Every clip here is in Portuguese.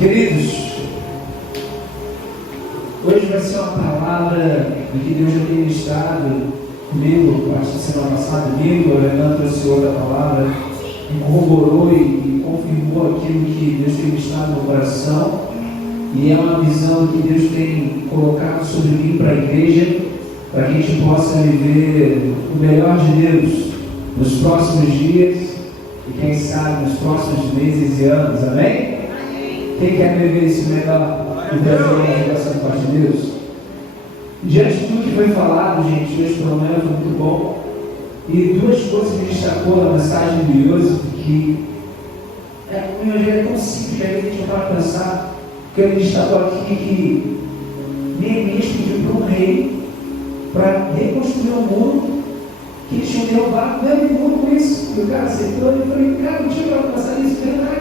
Queridos, hoje vai ser uma palavra que Deus já tem ministrado comigo, acho que semana passada, domingo, o Renan trouxe outra palavra, e corroborou e confirmou aquilo que Deus tem ministrado no coração, e é uma visão que Deus tem colocado sobre mim para a igreja, para que a gente possa viver o melhor de Deus nos próximos dias e quem sabe nos próximos meses e anos, amém? Quem quer viver esse melhor e desejar ligação com de Deus? Diante de tudo que foi falado, gente, hoje pelo menos foi muito bom. E duas coisas que destacou na mensagem de Iosef, que o evangelho é tão simples, aí a gente vai pensar, que ele destacou aqui que Neemias pediu para um rei para reconstruir um muro que eles tinham derrubado, não é muro com isso. E o cara aceitou, e eu falei, cara, não tinha para pensar nisso, é verdade.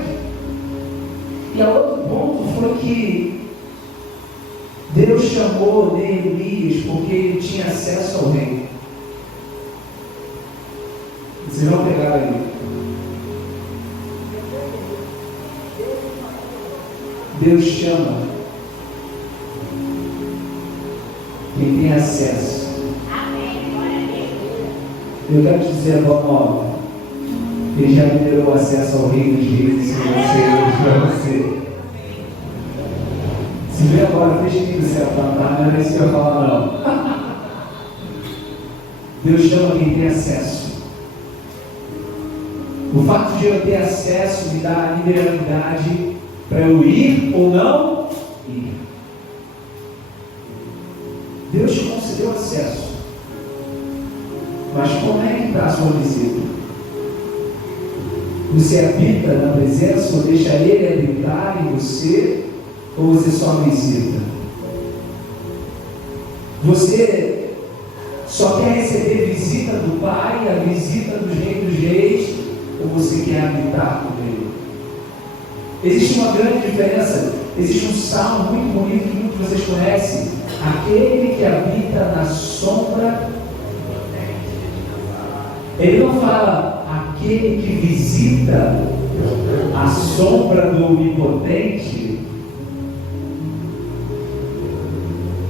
E a outro ponto foi que Deus chamou Neemias porque ele tinha acesso ao rei. Vocês vão pegar aí. Deus chama quem tem acesso. Eu quero te dizer agora, ó, ele já liberou acesso ao reino de Deus para você. Se vê agora, deixa aqui no céu, tá? Não é isso que eu falo, não. Deus chama quem tem acesso. O fato de eu ter acesso me dá a liberalidade para eu ir ou não ir. Deus te concedeu acesso. Mas como é que está a sua visita? Você habita na presença ou deixa Ele habitar em você, ou você só visita? Você só quer receber visita do Pai, a visita dos Reis dos Reis, ou você quer habitar com Ele? Existe uma grande diferença. Existe um salmo muito bonito que muitos de vocês conhecem: aquele que habita na sombra. Ele não fala aquele que visita a sombra do Onipotente.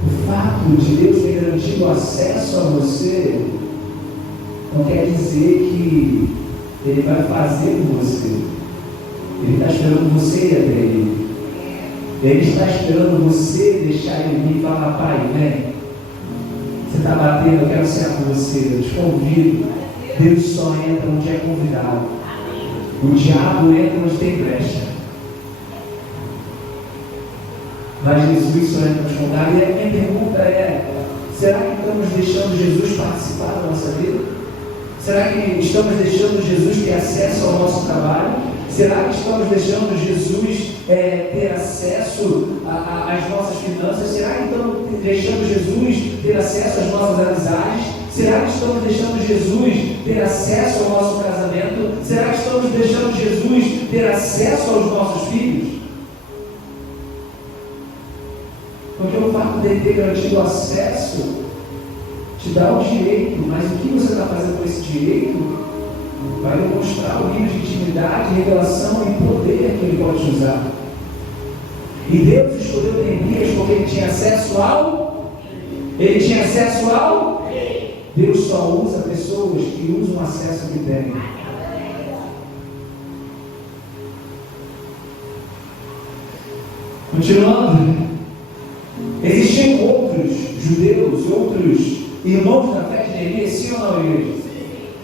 O fato de Deus ter garantido acesso a você não quer dizer que Ele vai fazer com você. Ele está esperando você ir até Ele. Ele está esperando você deixar Ele vir e falar: Pai, vem. Você está batendo, eu quero ser com você, eu te convido. Deus só entra onde é convidado. O diabo entra onde tem brecha. Mas Jesus só entra onde é convidado. E a minha pergunta é: será que estamos deixando Jesus participar da nossa vida? Será que estamos deixando Jesus ter acesso ao nosso trabalho? Será que estamos deixando Jesus ter acesso às nossas finanças? Será que estamos deixando Jesus ter acesso às nossas amizades? Será que estamos deixando Jesus ter acesso ao nosso casamento? Será que estamos deixando Jesus ter acesso aos nossos filhos? Porque o fato dele ter garantido acesso te dá o direito, mas o que você está fazendo com esse direito vai demonstrar o nível de intimidade, revelação e poder que ele pode usar. E Deus escolheu Neemias porque ele tinha acesso ao. Ele tinha acesso ao. Deus só usa pessoas que usam o acesso que tem. Continuando, existiam outros judeus, outros irmãos da fé de Neemias, sim ou não, igreja?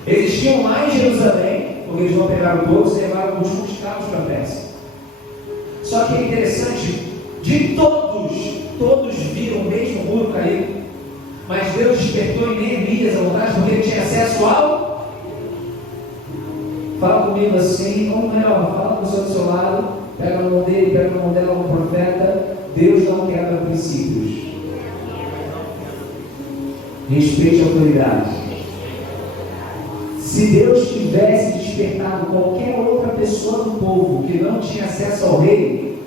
Existiam lá em Jerusalém, porque eles não pegaram todos e levaram os últimos escravos para a Pérsia. Só que é interessante, de todos viram o mesmo muro cair. Mas Deus despertou em Neemias a vontade, porque ele tinha acesso ao. Fala comigo assim, ou melhor, fala com o seu lado, pega na mão dele, pega na mão dela como profeta. Deus não quebra princípios. Respeite a autoridade. Se Deus tivesse despertado qualquer outra pessoa do povo que não tinha acesso ao rei,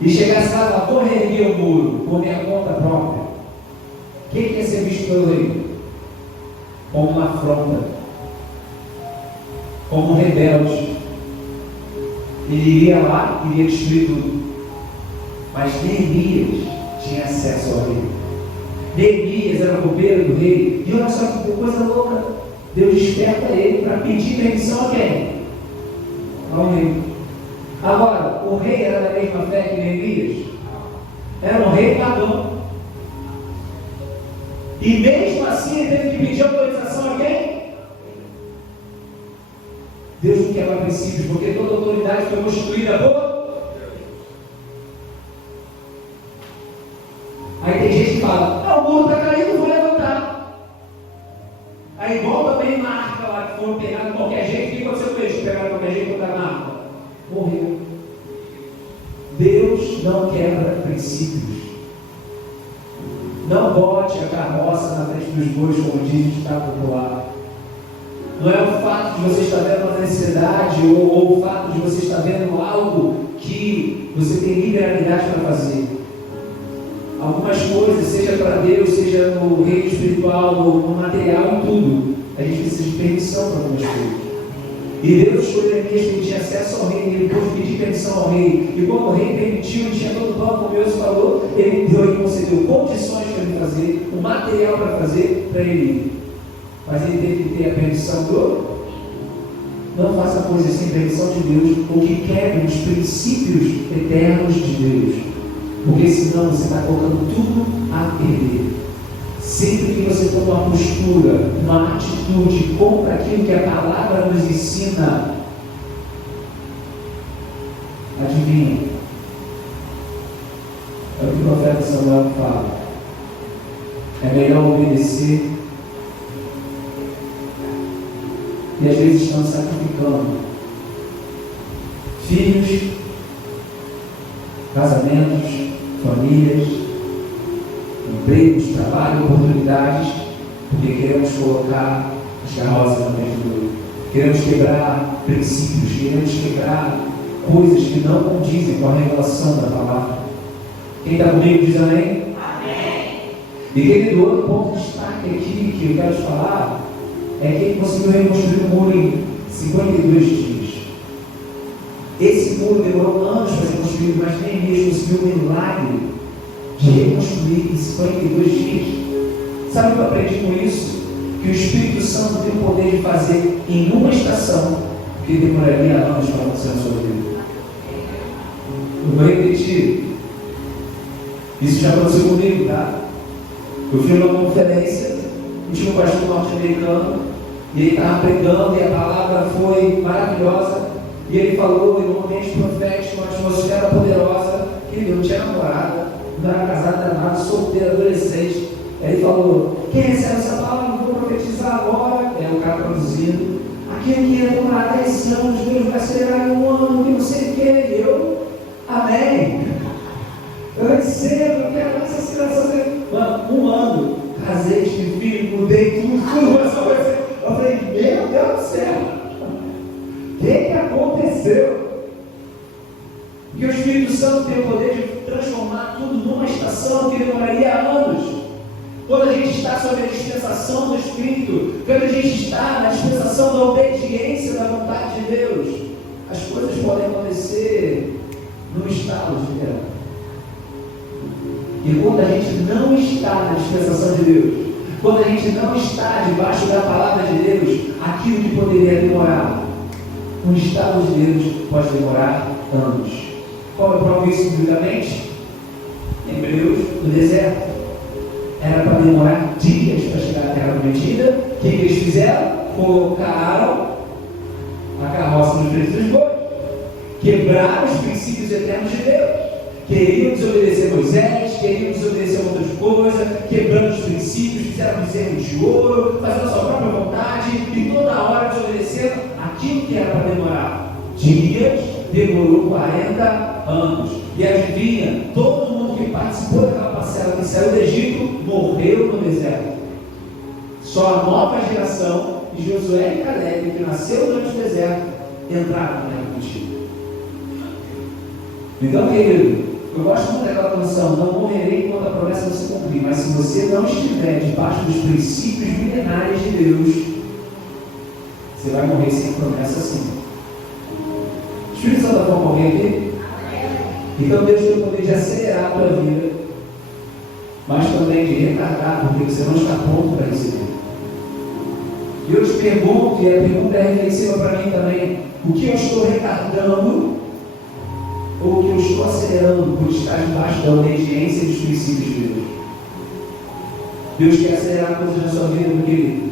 e chegasse lá, vou reerguer o muro por minha conta própria, quem quer ser visto pelo rei? Como uma afronta, como um rebelde. Ele iria lá e iria destruir tudo. Mas Neemias tinha acesso ao rei. Neemias era o copeiro do rei. E olha só que coisa louca. Deus desperta ele para pedir permissão a quem? Ao rei. Agora, o rei era da mesma fé que Neemias? Era um rei pagão. E mesmo assim ele teve que pedir autorização a quem? Deus não quebra princípios, porque toda autoridade foi constituída por... Aí tem gente que fala, o muro está caindo, vou levantar. Aí igual também marca lá, que foram pegados de qualquer jeito. O que aconteceu com eles? Pegaram de qualquer jeito da marca? Morreu. Deus não quebra princípios. Não bote a carroça na frente dos bois, como diz o ditado popular. Não é o fato de você estar vendo uma necessidade ou o fato de você estar vendo algo que você tem liberalidade para fazer. Algumas coisas, seja para Deus, seja no reino espiritual, ou no material, em tudo, a gente precisa de permissão para algumas coisas. E Deus escolheu Neemias que ele tinha acesso ao rei, ele pôde pedir permissão ao rei. E quando o rei permitiu, ele tinha todo o plano, como Deus falou, ele deu e concedeu condições para ele fazer, o material para fazer, para ele ir. Mas ele teve que ter a permissão do... Não faça coisas sem permissão de Deus, ou que quebrem os princípios eternos de Deus. Porque senão você está colocando tudo a perder. Sempre que você toma uma postura, uma atitude contra aquilo que a palavra nos ensina, adivinha? É o que o profeta Samuel fala. É melhor obedecer. E às vezes estamos sacrificando filhos, casamentos, famílias, empregos, trabalho, oportunidades, porque queremos colocar as carroças na frente do outro. Queremos quebrar princípios, queremos quebrar coisas que não condizem com a revelação da palavra. Quem está comigo diz amém? Amém. E querido, outro ponto de destaque aqui que eu quero te falar é que ele conseguiu reconstruir o muro em 52 dias. Esse muro demorou anos para ser construído, mas Neemias conseguiu um milagre de reconstruir em 52 dias. Sabe o que eu aprendi com isso? Que o Espírito Santo tem o poder de fazer em uma estação o que demoraria anos para acontecer na sua vida. Eu vou repetir. Isso já aconteceu comigo, tá? Eu fui numa conferência e tinha um pastor norte-americano e ele estava pregando e a palavra foi maravilhosa. E ele falou em um ambiente profético, uma atmosfera poderosa, que ele não tinha namorada, não era casado, nada, solteiro, adolescente. Aí ele falou, quem recebe essa palavra, eu vou profetizar agora. É o cara produzindo. Aquele que ia demorar 10 anos, Deus vai acelerar em um ano, que não sei o que. E eu, amém. Eu recebo, eu quero essa aceleração. Mano, um ano, casei, tive filho, mudei tudo. Eu falei, meu Deus do céu. O que aconteceu? Porque o Espírito Santo tem o poder de transformar tudo numa estação que demoraria anos. Quando a gente está sob a dispensação do Espírito, quando a gente está na dispensação da obediência da vontade de Deus, as coisas podem acontecer num estalo de dedo. E quando a gente não está na dispensação de Deus, quando a gente não está debaixo da palavra de Deus, aquilo que poderia demorar um estado de Deus pode demorar anos. Qual é o próprio isso biblicamente? Hebreus, no deserto. Era para demorar dias para chegar à terra prometida. O que eles fizeram? Colocaram a carroça nos frente dos bois. Quebraram os princípios eternos de Deus. Queriam desobedecer Moisés, queriam desobedecer outras coisas, quebrando os princípios, fizeram bezerro de ouro, fazendo a sua própria vontade, e toda hora desobedecendo aquilo que era para demorar dias, demorou 40 anos. E adivinha, todo mundo que participou daquela parcela que saiu do Egito morreu no deserto. Só a nova geração de Josué e Caleb, que nasceu durante o deserto, entraram na terra prometida. Então, querido, eu gosto muito daquela canção, não morrerei enquanto a promessa não se cumprir, mas se você não estiver debaixo dos princípios milenares de Deus, você vai morrer sem promessa sim. Deixa eu Espírito Santo está com alguém aqui? Então Deus tem o poder de acelerar a tua vida, mas também de retardar, porque você não está pronto para receber. E eu te pergunto, e a pergunta é reflexiva para mim também: o que eu estou retardando ou o que eu estou acelerando por estar debaixo da obediência dos princípios de Deus? Deus quer acelerar coisas na sua vida, meu querido,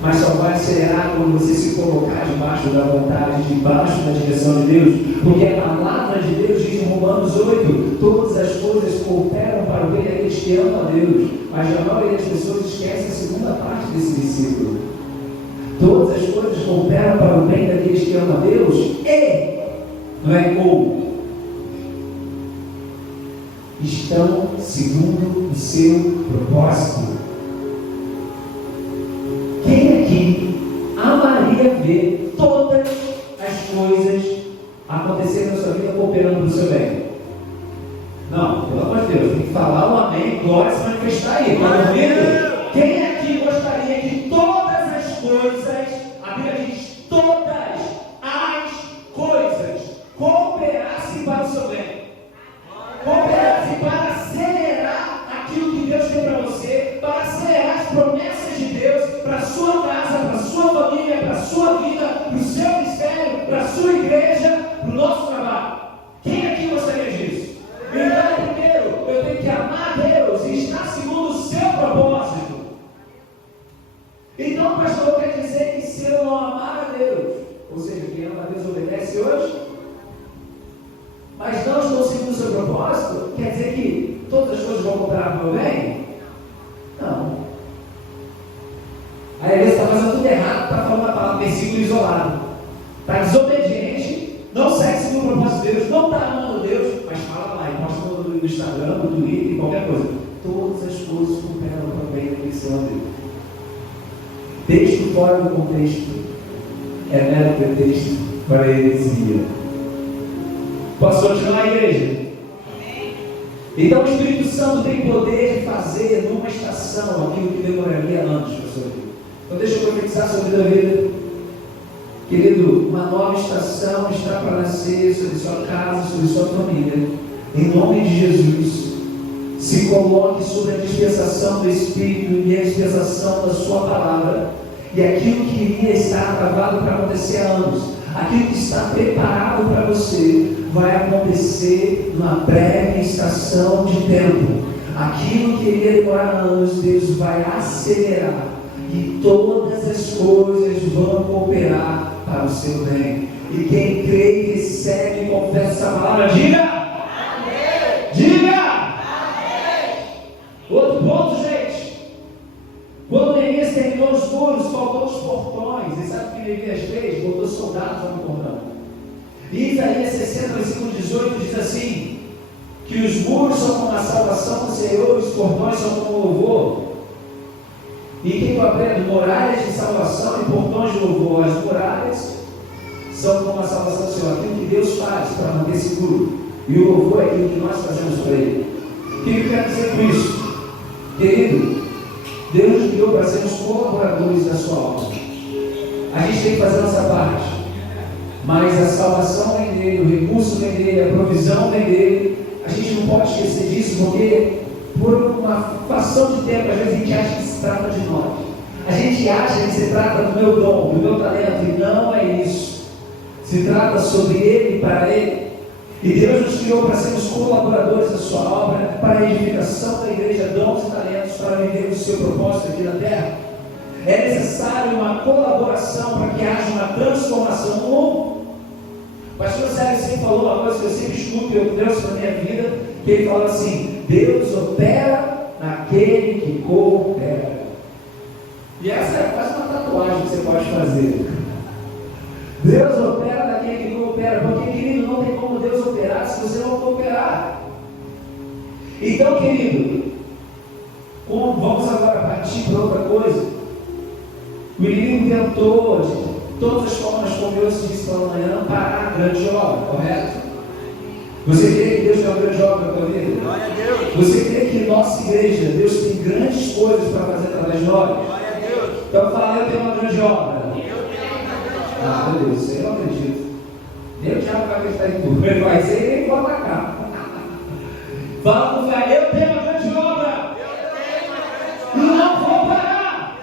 mas só vai acelerar quando você se colocar debaixo da vontade, debaixo da direção de Deus, porque a palavra de Deus diz em Romanos 8: todas as coisas cooperam para o bem daqueles que amam a Deus, mas a maioria das pessoas esquece a segunda parte desse versículo. Todas as coisas cooperam para o bem daqueles que amam a Deus e, não é ou, estão segundo o seu propósito. Quem aqui amaria ver todas as coisas acontecerem na sua vida cooperando para o seu bem? Não, pelo amor de Deus, tem que falar o amém, glória se manifestar aí. Quem aqui gostaria que todas as coisas, a Bíblia diz, todas as coisas cooperassem para o seu bem? Cooperassem para acelerar aquilo que Deus tem para você, para acelerar as promessas de Deus para a sua casa, para a sua família, para a sua vida, para o seu ministério, para a sua igreja, para o nosso trabalho. Quem aqui gostaria disso? Então, primeiro, eu tenho que amar Deus e estar segundo o seu propósito. Então, pastor, quer dizer que se eu não amar a Deus, ou seja, quem ama a Deus obedece hoje, mas não estou segundo o seu propósito, quer dizer que todas as coisas vão cooperar para o meu bem? Não. A igreja está fazendo tudo errado, está falando a palavra, versículo isolado. Está desobediente, não segue segundo o propósito de Deus, não está amando Deus, mas fala lá e posta no Instagram, no Twitter, qualquer coisa. Todas as coisas cooperam para o bem daquele que ama Deus. Texto fora do contexto é mero pretexto para a heresia. Posso continuar a igreja? Então o Espírito Santo tem poder de fazer numa estação aquilo que demoraria anos para a sua vida. Então deixa eu profetizar sobre a tua vida. Querido, uma nova estação está para nascer sobre sua casa, sobre sua família. Em nome de Jesus, se coloque sobre a dispensação do Espírito e a dispensação da sua palavra. E aquilo que iria estar travado para acontecer há anos, aquilo que está preparado para você, vai acontecer numa breve estação de tempo. Aquilo que iria demorar anos, Deus vai acelerar. E todas as coisas vão cooperar para o seu bem. E quem crê e recebe e confessa essa palavra, diga! Amém! Diga! Amém! Outro ponto, gente. Quando Neemias terminou os muros, faltou os portões. E sabe o que Neemias fez? Botou soldados no portão. E Isaías 60, versículo 18 diz assim: que os muros são como a salvação do Senhor, os portões são como louvor. E quem eu aprendo? Muralhas de salvação e portões de louvor. As muralhas são como a salvação do Senhor, aquilo que Deus faz para manter seguro. E o louvor é aquilo que nós fazemos para Ele. O que eu quero dizer com isso? Querido, Deus nos criou para sermos colaboradores da sua obra. A gente tem que fazer a nossa parte. Mas a salvação vem dele, o recurso vem dele, a provisão vem dele. A gente não pode esquecer disso, porque por uma fração de tempo, às vezes a gente acha que se trata de nós. A gente acha que se trata do meu dom, do meu talento, e não é isso. Se trata sobre Ele e para Ele. E Deus nos criou para sermos colaboradores da sua obra, para a edificação da igreja, dons e talentos, para viver o seu propósito aqui na terra. É necessário uma colaboração para que haja uma transformação no mundo. O pastor Sérgio sempre falou uma coisa que eu sempre escuto, eu trouxe para a minha vida, que ele fala assim: Deus opera naquele que coopera. E essa é quase uma tatuagem que você pode fazer. Deus opera naquele que coopera, porque, querido, não tem como Deus operar se você não cooperar. Então, querido, vamos agora partir para outra coisa. O inimigo tentou, de todas as formas, como eu disse pela manhã, parar a grande obra, correto? Você crê que Deus tem uma grande obra na tua vida? Glória a Deus. Você crê que em nossa igreja Deus tem grandes coisas para fazer através de nós? Glória a Deus. Então fala, eu tenho uma grande obra. Eu tenho uma grande obra. Ah, meu Deus, eu não acredito. Nem o diabo vai acreditar em tudo. Ele vai ser e nem vai atacar. Fala com fé, eu tenho uma grande obra. E não vou parar.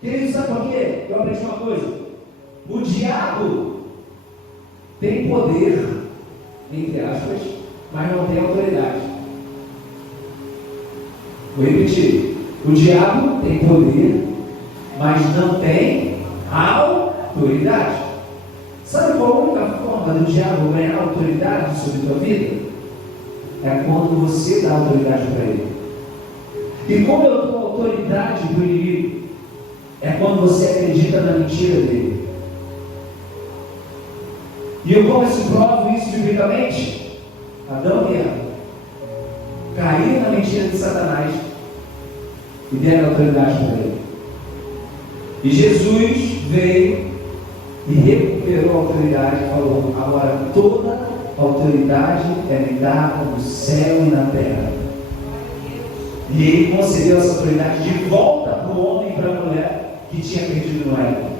Querido, sabe por quê? Eu aprendi uma coisa. O diabo tem poder, entre aspas, mas não tem autoridade. Vou repetir. O diabo tem poder, mas não tem autoridade. Sabe qual a única forma do diabo ganhar autoridade sobre a tua vida? É quando você dá autoridade para ele. E como eu dou autoridade para o inimigo? É quando você acredita na mentira dele. E eu como se provo isso biblicamente? Adão e Eva caíram na mentira de Satanás e deram autoridade para ele. E Jesus veio e recuperou a autoridade e falou: agora toda a autoridade é me dada no céu e na terra. E ele concedeu essa autoridade de volta para o homem e para a mulher que tinha perdido no Éden.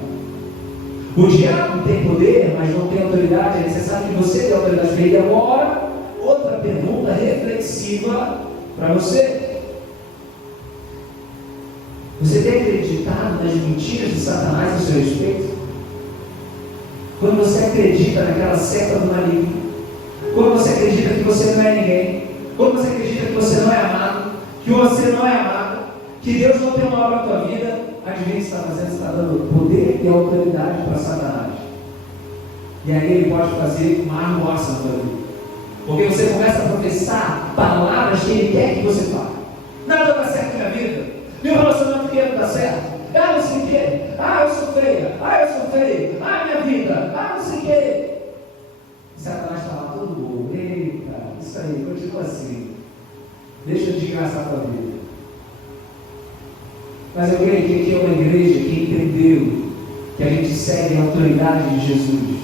O diabo tem poder, mas não tem autoridade. É necessário que você dê autoridade para ele. Agora, outra pergunta reflexiva para você. Você tem acreditado nas mentiras de Satanás a seu respeito? Quando você acredita naquela seta do maligno, quando você acredita que você não é ninguém, quando você acredita que você não é amado, que você não é amado, que Deus não tem uma obra na tua vida, adivinha o que está fazendo? Você está dando poder e autoridade para Satanás. E aí ele pode fazer uma arruaça na tua vida. Porque você começa a professar palavras que ele quer que você fale. Nada dá certo na minha vida. Meu relacionamento não dá certo. Ah, não sei o quê. Ah, eu sou feia. Ah, eu sou feio. Ah, minha vida. Ah, não sei o quê. E Satanás está lá todo bom. Eita, isso aí, continua assim. Deixa eu desgraçar a tua vida. Mas eu creio que aqui é uma igreja que entendeu que a gente segue a autoridade de Jesus.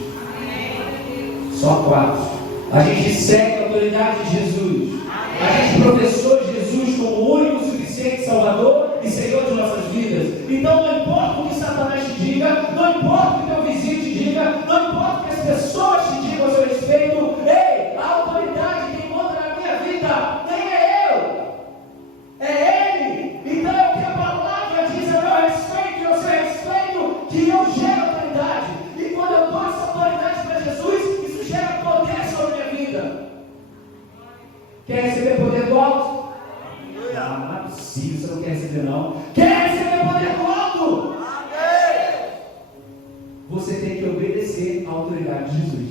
Só 4. A gente segue a autoridade de Jesus. A gente professou Jesus como o único, suficiente Salvador e Senhor de nossas vidas. Então não importa o que Satanás te diga, não importa o que teu vizinho te diga, não importa o que as pessoas te digam a seu respeito. Ei, a autoridade que manda na minha vida nem é eu, é Ele. Então é o que a palavra diz a meu respeito e ao seu respeito, que eu gero autoridade. E quando eu dou essa autoridade para Jesus, isso gera poder sobre a minha vida. Quer receber poder do alto? Ah, não é possível, você não quer receber não. Quer receber poder do alto? Você tem que obedecer à autoridade de Jesus.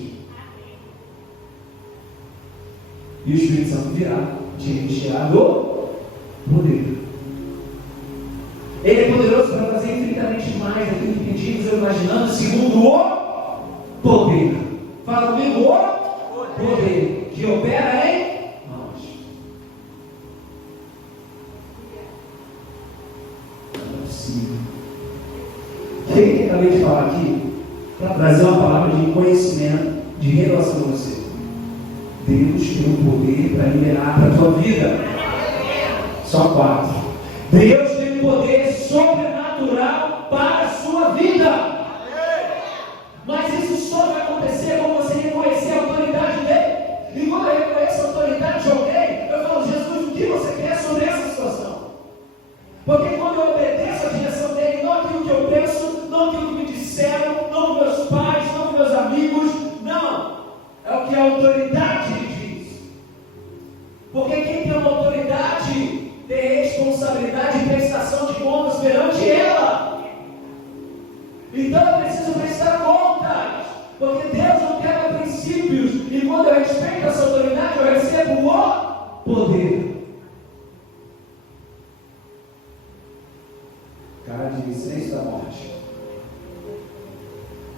E o Espírito Santo virá te encher do poder. Ele é poderoso para fazer infinitamente mais daquilo que pedimos ou imaginando, segundo o poder. Fala comigo, o poder que opera em nós. Não é possível. Quem que acabei de falar aqui, para trazer uma palavra de conhecimento, de revelação para você. Deus tem o poder para liberar para a tua vida. Só 4. Deus tem o poder sobrenatural para a sua vida. Mas isso só vai acontecer quando você reconhecer a autoridade dele. E quando eu reconheço a autoridade de alguém, eu falo: Jesus, o que você quer sobre essa situação? Porque quando eu obedeço a direção dele, não aquilo que eu penso, não aquilo que me disseram, não meus pais, não meus amigos, não. É o que a autoridade diz. Porque quem tem uma autoridade tem responsabilidade e prestação de contas perante ela. Então eu preciso prestar contas, porque Deus não quebra princípios. E quando eu respeito essa autoridade, eu recebo o poder. Cara de silêncio da morte.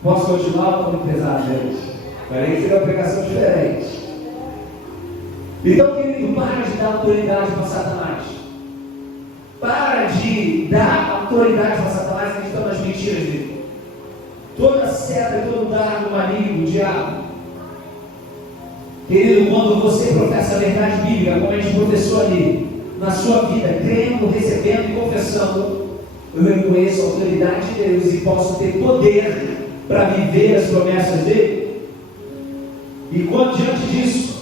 Posso continuar ou muito pesado, gente? Parei que seria uma pregação diferente. Então, querido, para de dar autoridade para Satanás. Para de dar autoridade para Satanás acreditando nas mentiras dele. Toda seta e todo dardo maligno, o diabo. Querido, quando você professa a verdade bíblica, como a gente professou ali, na sua vida, crendo, recebendo e confessando, eu reconheço a autoridade de Deus e posso ter poder para viver as promessas dele? E quando diante disso,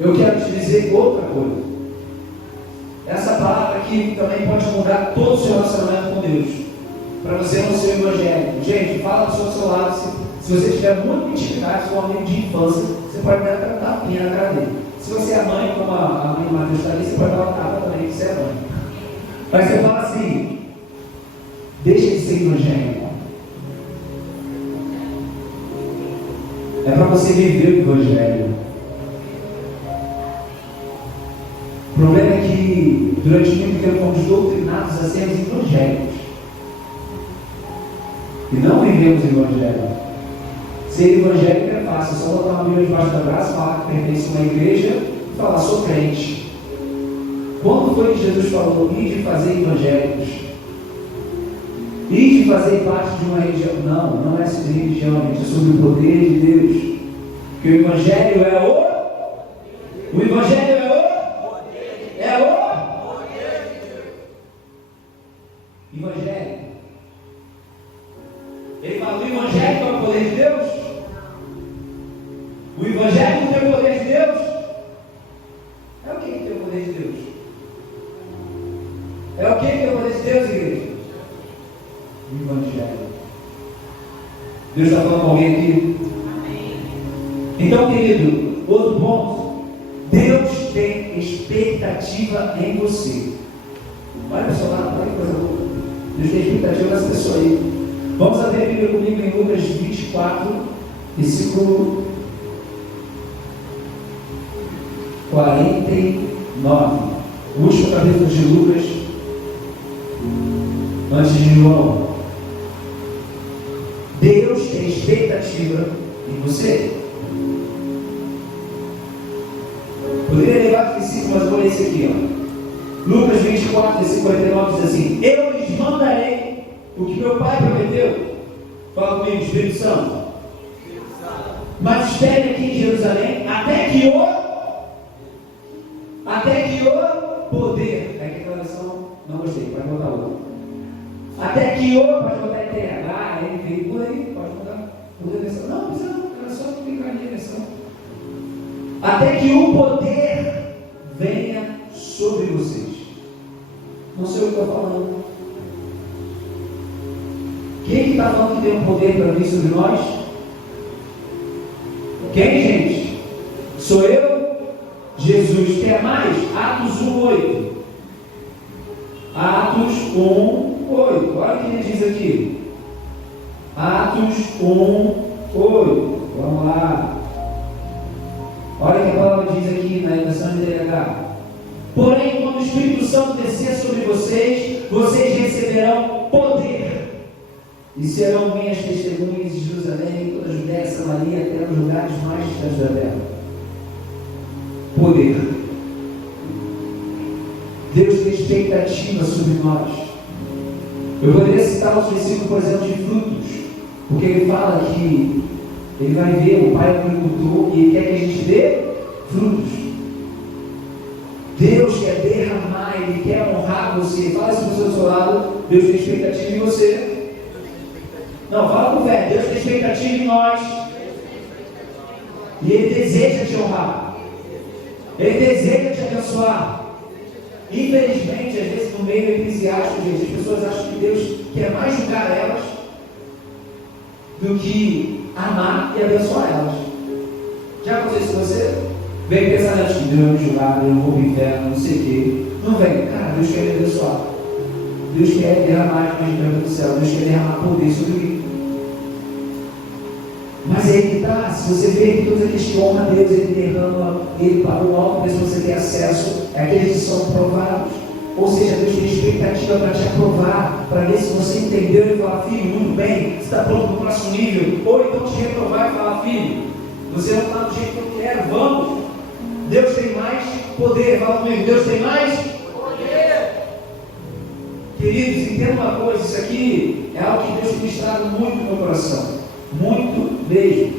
eu quero te dizer outra coisa. Essa palavra aqui também pode mudar todo o seu relacionamento com Deus. Para você não ser evangélico. Gente, fala do seu lado. Se você tiver muita intimidade com um amigo de infância, você pode dar uma tapinha na cara dele. Se você é mãe, como a mãe Matheus está ali, você pode dar uma tapa também, que você é mãe. Mas você fala assim: deixa de ser evangélico. É para você viver o evangelho. O problema é que durante muito tempo fomos doutrinados a sermos evangélicos e não vivemos o evangelho. Ser evangélico é fácil, é só botar uma Bíblia debaixo do braço, falar que pertence a uma igreja e falar: sou crente. Quando foi que Jesus falou: e de fazer evangélicos? E de fazer parte de uma religião? Não é sobre religião, gente, é sobre o poder de Deus. Porque o evangelho é o evangelho é o evangelho. Ele fala: o evangelho é o poder de Deus. O evangelho não tem o poder de Deus. É o que tem o poder de Deus? É o que tem o poder de Deus, igreja? O evangelho. Deus está falando com alguém aqui? Amém. Então, querido, outro ponto: Deus tem expectativa em você. Olha para o seu lado, olha que coisa boa. Deus tem expectativa nessa pessoa aí. Vamos abrir a Bíblia comigo em Lucas 24, versículo 49. O último capítulo de Lucas, antes de João. Deus tem expectativa em você. Poderia levar versículo, mas vou ler esse aqui, ó. Lucas 24, versículo 49 diz assim: eu lhes mandarei o que meu Pai prometeu. Fala comigo, Espírito Santo. Mas esperem aqui em Jerusalém até que o poder. Aqui a tradução não gostei, pode botar outra. Até que pode botar TH, NV, por aí, pode botar outra versão. Não, precisa não, era só clicar na versão. Até que o poder venha sobre vocês. Não sei o que eu estou falando. Quem está falando que tem um poder para vir sobre nós? Quem, gente? Sou eu? Jesus. Quer mais? Atos 1:8. Atos 1:8. Olha o que ele diz aqui. Atos 1:8. Vamos lá. Olha o que a palavra diz aqui na versão de DH. Porém, quando o Espírito Santo descer sobre vocês, vocês receberão poder. E serão minhas testemunhas em Jerusalém, toda a Judéia, Samaria, até os lugares mais distantes da terra. Poder. Deus tem expectativa sobre nós. Eu poderia citar os versículos, por exemplo, de frutos, porque ele fala que ele vai ver o Pai agricultor e ele quer que a gente dê frutos. Deus quer derramar, Ele quer honrar você. Fala isso para o seu lado. Deus tem expectativa em você. Não, fala com o velho. Deus tem expectativa em nós. E Ele deseja te honrar. Ele deseja te abençoar. Infelizmente, às vezes no meio eclesiástico, gente, as pessoas acham que Deus quer mais julgar elas do que amar e abençoar elas. Já aconteceu isso com você? Vem pensando que Deus vai me julgar, eu vou para o inferno, não sei o quê. Não vem, cara, Deus quer me abençoar. Deus quer derramar as coisas do céu, Deus quer derramar poder sobre mim. Mas aí que está, se você vê que todos aqueles que honram a Deus, Ele derrama, Ele para o alto, mas você tem acesso, é aqueles que são provados. Ou seja, Deus tem expectativa para te aprovar, para ver se você entendeu e falar: filho, muito bem, você está pronto para o próximo nível. Ou então te reprovar e falar: filho, você não está do jeito que eu quero, vamos. Deus tem mais poder. Fala comigo, Deus tem mais poder. Queridos, entenda uma coisa, isso aqui é algo que Deus tem ministrado muito no meu coração. Muito mesmo.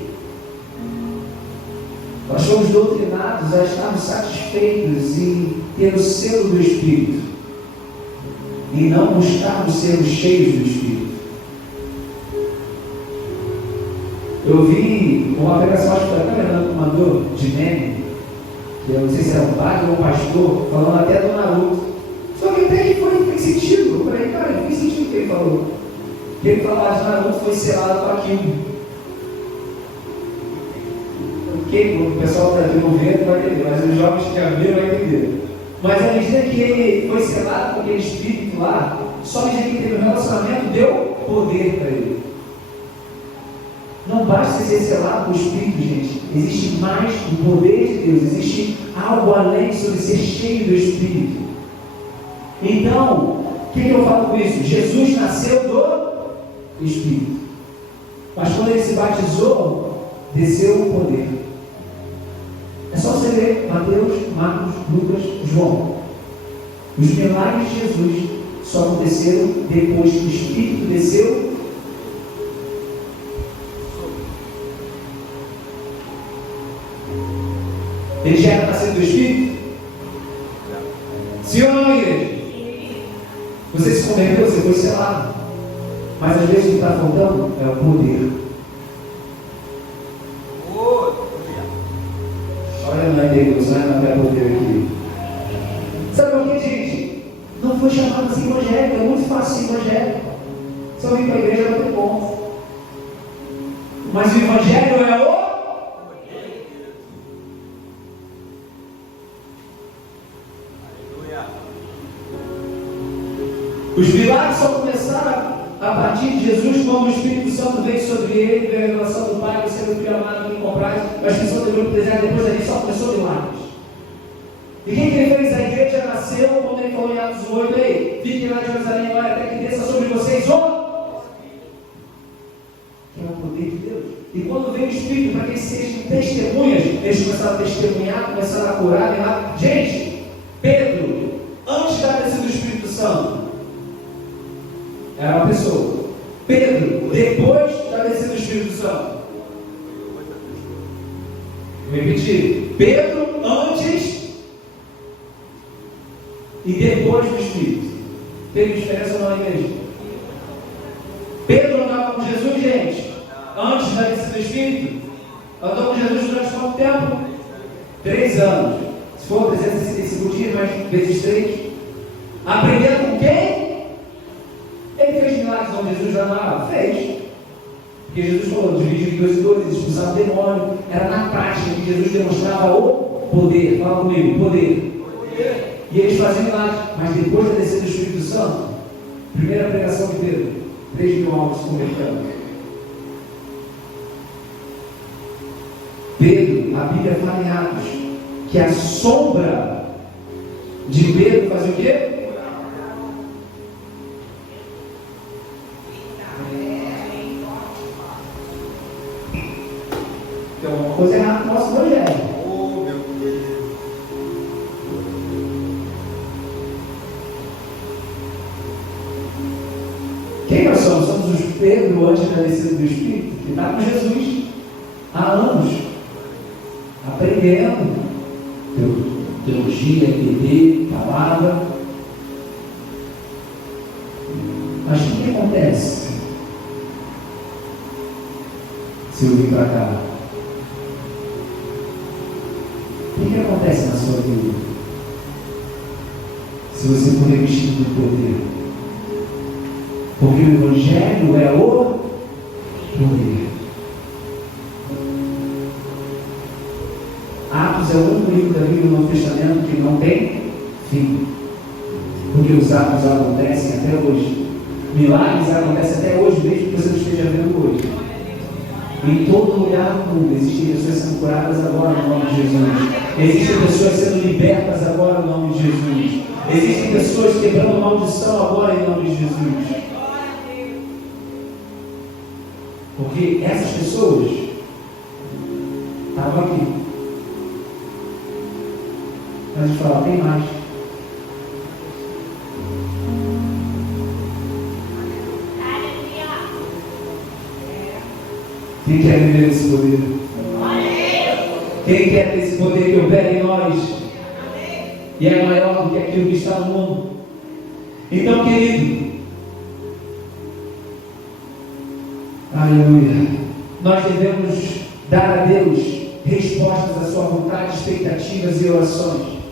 Nós somos doutrinados a estarmos satisfeitos em ter o selo do Espírito e não buscarmos sermos cheios do Espírito. Eu vi uma pregação, acho que até o Renato mandou, de meme, que eu não sei se era um padre ou um pastor, falando até do Naruto. Só que até que fez sentido. Eu falei, cara, não fez sentido o que ele falou. O que ele falava de Naruto foi selado com aquilo. O pessoal que está não vendo vai entender, mas os jovens que já viram vai entender. Mas à medida que ele foi selado com aquele espírito lá, só à medida que ele teve um relacionamento, deu poder para ele. Não basta ser selado com o Espírito, gente. Existe mais o poder de Deus. Existe algo além sobre ser cheio do Espírito. Então, o que eu falo com isso? Jesus nasceu do Espírito. Mas quando ele se batizou, desceu o poder. É só você ler Mateus, Marcos, Lucas, João. Os milagres de Jesus só aconteceram depois que o Espírito desceu. Ele já era nascido do Espírito? Sim ou não, igreja? Você se converteu, você foi selado. Mas às vezes o que está faltando é o poder. Olha, não é Deus, não é poder aqui. Sabe por que, gente? Não foi chamado assim evangélico, é muito fácil ser evangélico. Se eu vir para a igreja, não tem como. Mas o evangelho é o. Os milagres só começaram a partir de Jesus, quando o Espírito Santo veio sobre ele, veio a revelação do Pai, você é o filho amado que comprais, mas que só devia desejar, depois dali só começou milagres. E quem que ele fez? A igreja nasceu quando ele falou em Atos 8, ei, fiquem lá em Jerusalém, olha, até que desça sobre vocês o que é o poder de Deus. E quando veio o Espírito, para que eles sejam testemunhas, eles começaram a testemunhar, começaram a curar, gente, Pedro, antes da descida do Espírito Santo, era uma pessoa. Pedro, depois da descida do Espírito Santo. Vou repetir. Pedro, antes e depois do Espírito. Teve diferença ou não, igreja? Pedro andava com Jesus, gente, antes da descida do Espírito. Andou com Jesus durante quanto tempo? 3 anos. Se for 365 dias, mas vezes 3. Aprendendo com quem? Ele fez milagres onde Jesus amava? Fez. Porque Jesus falou, dividir em 2 e 2, expulsar o demônio. Era na prática que Jesus demonstrava o poder. Fala comigo, poder. E eles faziam milagres. Mas depois da descida do Espírito Santo, primeira pregação de Pedro, 3.000 almas se convertendo. Pedro, a Bíblia fala em Atos, que a sombra de Pedro fazia o quê? Tem alguma coisa errada no nosso evangelho. Oh, meu Deus. Quem nós somos? Somos os Pedro antes da descida do Espírito, que está com Jesus há anos, aprendendo teologia, EPD, palavra. Mas o que acontece se eu vir para cá? O que acontece na sua vida se você for revestido do poder? Porque o Evangelho é o poder. Atos é o único livro da Bíblia no Novo Testamento que não tem fim. Porque os atos acontecem até hoje. Milagres acontecem até hoje, mesmo que você não esteja vendo hoje. Em todo lugar do mundo existem pessoas sendo curadas agora no nome de Jesus. Existem pessoas sendo libertas agora no nome de Jesus. Existem pessoas quebrando maldição agora em nome de Jesus. Porque essas pessoas estavam aqui. Mas a gente fala, tem mais. Quem quer viver esse poder? Quem quer ter esse poder que opera em nós? E é maior do que aquilo que está no mundo. Então, querido, aleluia, nós devemos dar a Deus respostas à sua vontade, expectativas e orações.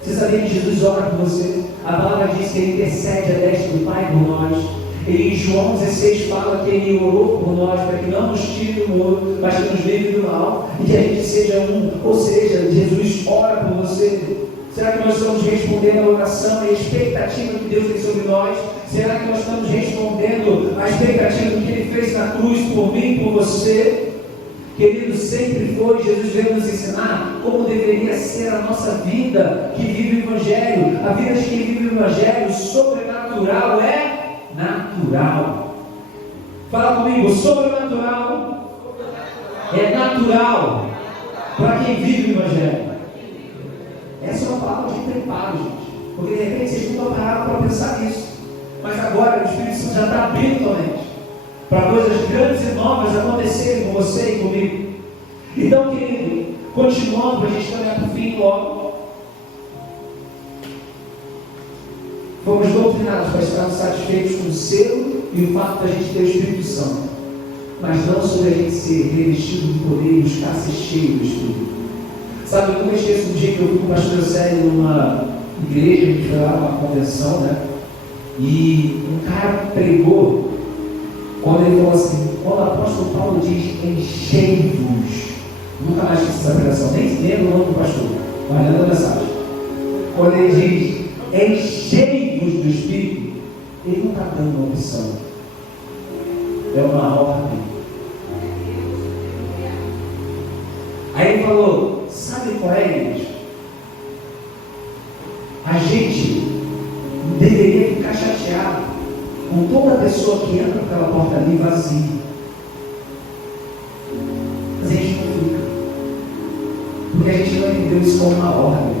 Você sabia que Jesus ora por você? A palavra diz que Ele intercede a destra do Pai por nós. Ele, em João 16 fala que Ele orou por nós para que não nos tire do mundo, mas que nos livre do mal e que a gente seja um. Ou seja, Jesus ora por você. Será que nós estamos respondendo à oração e à expectativa que Deus tem sobre nós? Será que nós estamos respondendo à expectativa do que Ele fez na cruz por mim e por você? Querido, sempre foi, Jesus veio nos ensinar como deveria ser a nossa vida que vive o Evangelho. A vida de quem vive o Evangelho, sobrenatural é natural. Fala comigo, sobrenatural é natural para quem vive o Evangelho. Essa é uma palavra de preparo, gente, porque de repente vocês nunca pararam para pensar nisso, mas agora o Espírito Santo já está abrindo a mente para coisas grandes e novas acontecerem com você e comigo. Então, querido, continuando, para a gente caminhar para o fim logo, fomos doutrinados para estarmos satisfeitos com o selo e o fato da gente ter o Espírito Santo, mas não sobre a gente ser revestido de poder e buscar ser cheio do Espírito. Sabe, eu nunca esqueço um dia que eu fui com o pastor Célio numa igreja, a gente foi lá numa convenção, né? E um cara pregou, quando ele falou assim, quando o apóstolo Paulo diz enchei-vos, nunca mais fiz essa pregação, nem lembro o nome do pastor, mas lembro a mensagem. Quando ele diz enchei-vos do Espírito, ele não está dando uma opção, é uma ordem. Aí ele falou, sabe qual é, igreja? A gente deveria ficar chateado com toda pessoa que entra pela porta ali vazia. Mas a gente não fica, porque a gente não entendeu isso como uma ordem.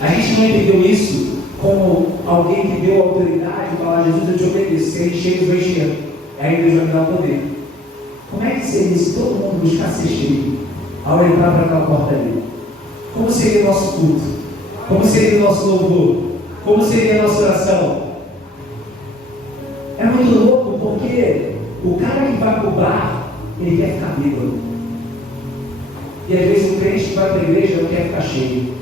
A gente não entendeu isso como alguém que deu autoridade e falar, Jesus, eu te obedeço, se ele chega, eu vou encher. Aí Deus vai me dar o poder. Como é que seria se todo mundo buscasse ser cheio ao entrar para aquela porta ali? Como seria o nosso culto? Como seria o nosso louvor? Como seria a nossa oração? É muito louco, porque o cara que vai para o bar, ele quer ficar bêbado. E às vezes o crente que vai para a igreja não quer ficar cheio.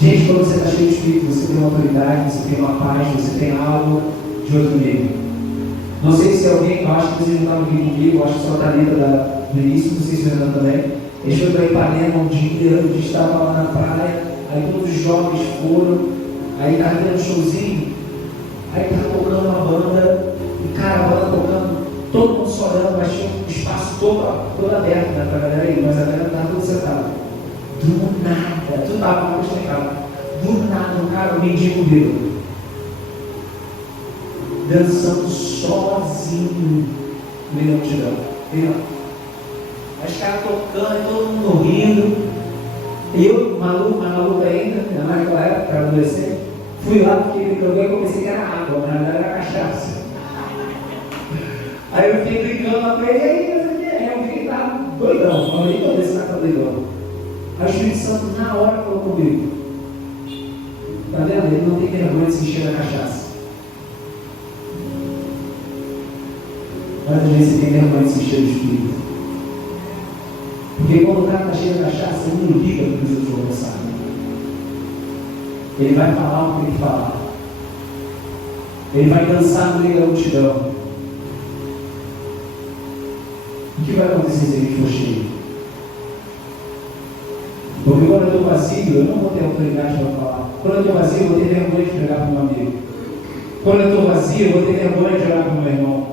Gente, quando você está cheio de Espírito, você tem uma autoridade, você tem uma paz, você tem algo de outro nível. Não sei se alguém, eu acho que vocês não estavam aqui comigo, eu acho que só a Thalita do início, não sei se Fernando também. Eles foram para Ipanema um dia, a gente estava lá na praia, aí todos os jovens foram, aí estava tendo um showzinho, aí estava tocando uma banda, e cara, a banda tocando, todo mundo só olhando, mas tinha um espaço todo aberto, né, para a galera aí, mas a galera estava toda sentada. Do nada, tudo estava muito fechado. Do nada, um cara, um mendigo bêbado, dançando sozinho no meio da multidão. Os caras tocando, todo mundo rindo. Eu, maluco ainda, naquela época, era adolescente, fui lá porque ele cantou e comecei que era água, na verdade era cachaça. Aí eu fiquei brincando lá pra ele, e aí, eu vi que ele estava doidão, eu falei, todo esse cara tá doidão. Aí o Espírito Santo na hora falou comigo, tá vendo? Ele não tem vergonha de se encher da cachaça. Mas às vezes você tem vergonha de se encher do Espírito. Porque quando o cara está cheio de cachaça, ele não liga para o que os outros vão pensar. Ele vai falar o que tem que falar. Ele vai dançar no meio da multidão. O que vai acontecer se ele for cheio? Porque quando eu estou vazio, eu não vou ter autoridade para falar. Quando eu estou vazio, eu vou ter vergonha de pregar para o meu amigo. Quando eu estou vazio, eu vou ter vergonha de orar para o meu irmão.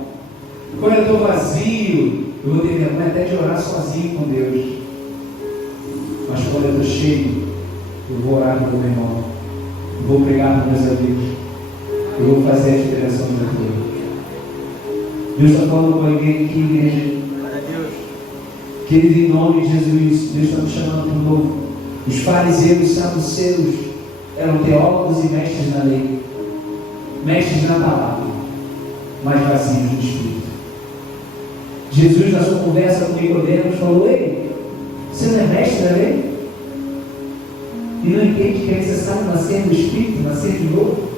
Quando eu estou vazio, eu vou ter vergonha até de orar sozinho com Deus. Mas quando eu estou cheio, eu vou orar para o meu irmão. Eu vou pregar para os meus amigos. Eu vou fazer a direção do meu. Deus está falando com alguém aqui, igreja. Querido, em nome de Jesus, Deus está nos chamando para o novo. Os fariseus e saduceus eram teólogos e mestres na lei, mestres na palavra, mas vazios do Espírito. Jesus, na sua conversa com Nicodemos, falou: ei, você não é mestre da lei? E não entende que é necessário nascer do Espírito, nascer de novo?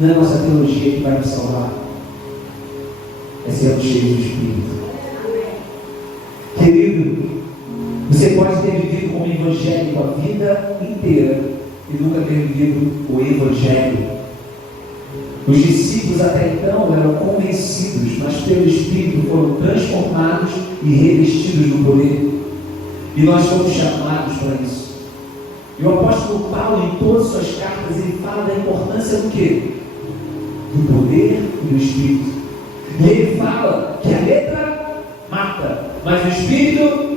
Não é a nossa teologia que vai nos salvar, é ser cheio do Espírito. Querido, você pode ter vivido como evangélico a vida inteira e nunca ter vivido o Evangelho. Os discípulos até então eram convencidos, mas pelo Espírito foram transformados e revestidos do poder. E nós fomos chamados para isso. E o apóstolo Paulo, em todas as suas cartas, ele fala da importância do quê? Do poder e do Espírito. E ele fala que a letra mata, mas o Espírito...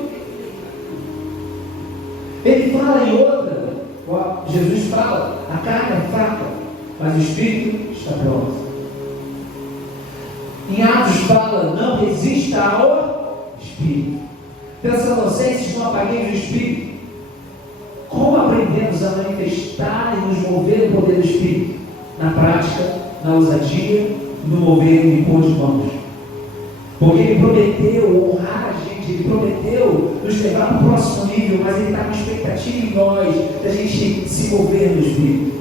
Ele fala em outra, Jesus fala, a carne é fraca, mas o Espírito está pronto. Em Atos fala, não resista ao Espírito. Tessalonicenses, não apagueis o Espírito. Como aprendemos a manifestar e nos mover no poder do Espírito? Na prática, na ousadia, no mover e no impor de mãos. Porque Ele prometeu honrar a gente, Ele prometeu nos levar para o próximo nível, mas Ele está com expectativa em nós, da gente se mover no Espírito.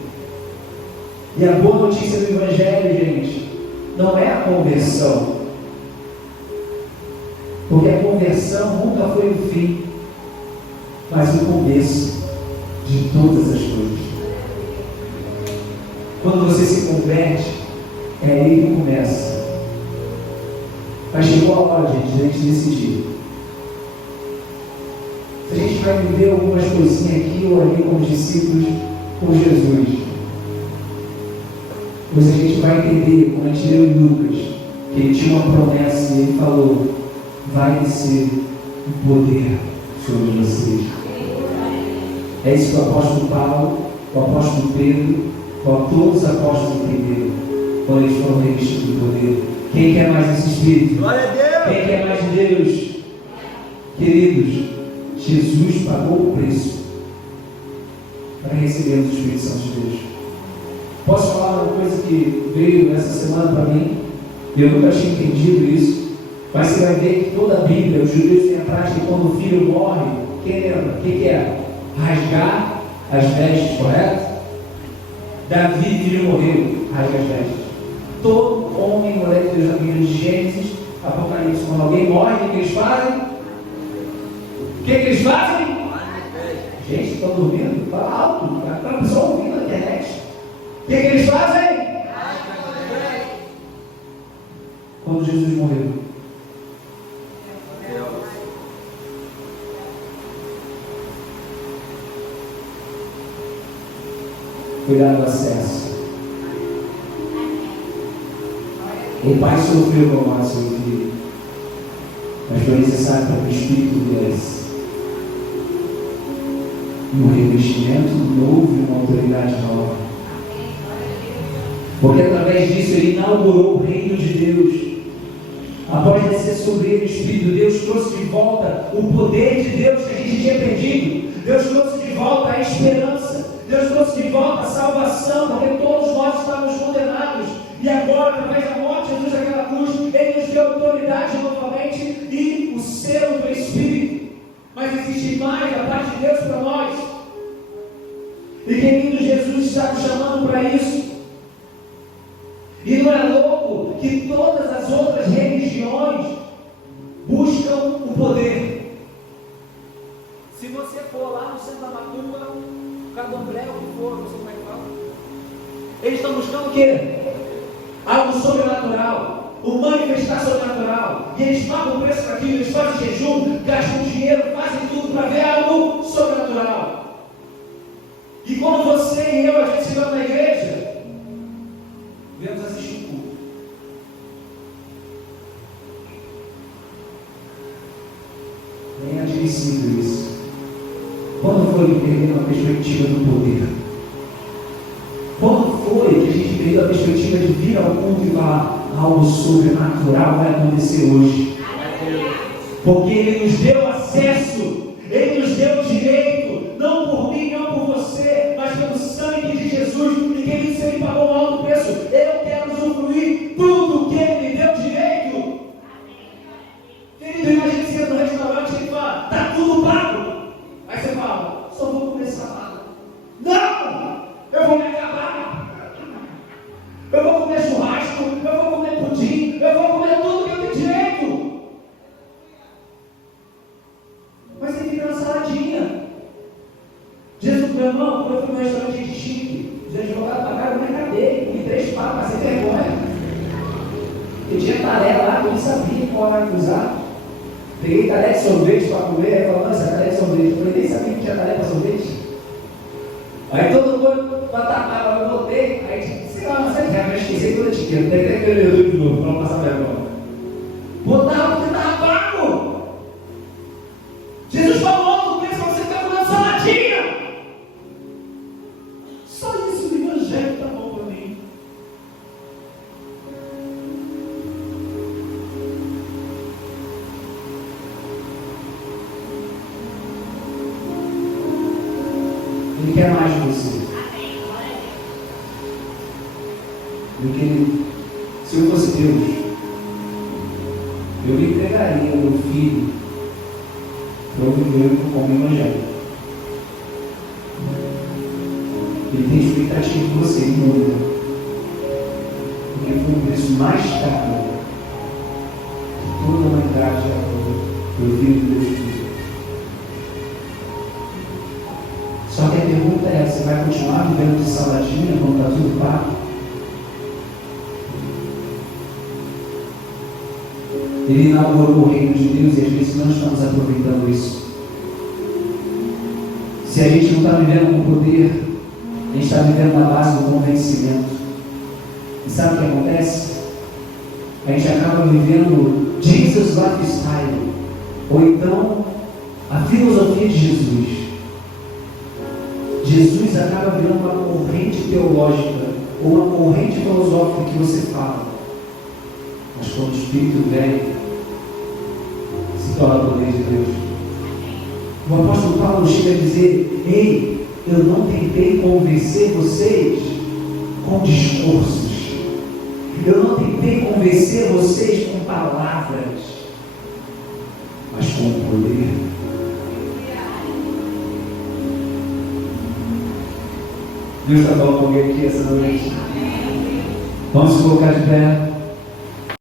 E a boa notícia do Evangelho, gente, não é a conversão. Porque a conversão nunca foi o fim, mas o começo de todas as coisas. Quando você se converte, é aí que começa. Mas chegou a hora, gente, de a gente decidir. Se a gente vai viver algumas coisinhas aqui ou ali como discípulos com Jesus, pois a gente vai entender, como a gente leu em Lucas, que ele tinha uma promessa e ele falou: vai descer o poder sobre vocês. É isso que o apóstolo Paulo, o apóstolo Pedro, todos os apóstolos entenderam quando eles foram revestidos do poder. Quem quer mais esse Espírito? Glória a Deus! Quem quer mais de Deus? Queridos, Jesus pagou o preço para recebermos o Espírito Santo de Deus. Posso falar uma coisa que veio essa semana para mim? Eu nunca tinha entendido isso, mas você vai ver que toda a Bíblia, os judeus têm a prática que quando o filho morre, quem lembra? O que é? Rasgar as vestes, correto? Davi, filho, morreu, rasga as vestes. Todo homem e mulher de Deus na Bíblia, de Gênesis, Apocalipse, quando alguém morre, o que eles fazem? O que eles fazem? Gente, estão dormindo? Fala alto, para a pessoa ouvindo na internet. O que eles fazem? Quando Jesus morreu, foi dado acesso. O Pai sofreu com o nosso filho, mas foi necessário para que o Espírito viesse. Um revestimento novo e uma autoridade nova. Porque através disso Ele inaugurou o reino de Deus. Após descer sobre ele o Espírito de Deus, trouxe de volta o poder de Deus que a gente tinha perdido. Deus trouxe de volta a esperança. Deus trouxe de volta a salvação, porque todos nós estávamos condenados. E agora, através da morte de Jesus naquela cruz, Ele nos deu autoridade novamente e o selo do Espírito. Mas existe mais da parte de Deus para nós. E querido, Jesus está nos chamando para isso. E não é louco que todas as outras religiões buscam o poder. Se você for lá no centro da Macumba, Candomblé, o que for, não sei como é que fala, eles estão buscando o quê? Algo sobrenatural, o manifestar sobrenatural. E eles pagam o preço para aquilo, eles fazem jejum, gastam dinheiro, fazem tudo para ver algo sobrenatural. E quando você e eu, a gente se vê na igreja, vemos assistir o culto. Nem é admissível isso. Quando foi que perdeu a perspectiva do poder? Quando foi que a gente perdeu a perspectiva de vir ao culto e falar algo sobrenatural vai acontecer hoje? Porque Ele nos deu acesso, Ele nos deu direito, não por mim, não por você, mas pelo sangue de Jesus. E quem disse que Ele pagou um alto preço? Eu quero usufruir tudo que Ele me deu direito. Querido, imagina você no restaurante e ele fala: está tudo pago. Aí você fala: só vou comer salada. Não! Eu vou me acabar. talher lá que eu não sabia qual era usar. Peguei talher de sorvete para comer, aí falou, mas é talher de sorvete. Eu falei, nem sabia que tinha talher para sorvete. Aí todo mundo batata, eu botei, aí sei lá, não sei o que, eu esqueci toda a etiqueta, tem até aquele olho de novo, para não passar vergonha. Botava porque estava pago. Jesus falou, não pensa que você está comendo saladinha. Só isso o evangelho está bom para mim. Ele quer mais de você. Porque se eu fosse Deus, eu me entregaria ao meu filho para eu viver como evangelho. Ele tem expectativa de você, muda. Porque foi o preço mais caro que toda a humanidade já pagou pelo Filho de Deus. Só que a pergunta é, você vai continuar vivendo de saladinha quando está tudo pago? Ele inaugurou o reino de Deus e às vezes não estamos aproveitando isso. Se a gente não está vivendo com poder, a gente está vivendo na base do convencimento. E sabe o que acontece? A gente acaba vivendo Jesus lifestyle, ou então a filosofia de Jesus. Jesus acaba virando uma corrente teológica ou uma corrente filosófica que você fala. Mas quando o Espírito vem, se torna o poder de Deus. O apóstolo Paulo chega a dizer: ei, eu não tentei convencer vocês com discursos. Eu não tentei convencer vocês com palavras, mas com o poder. Deus está falando com alguém aqui essa noite. Vamos se colocar de pé.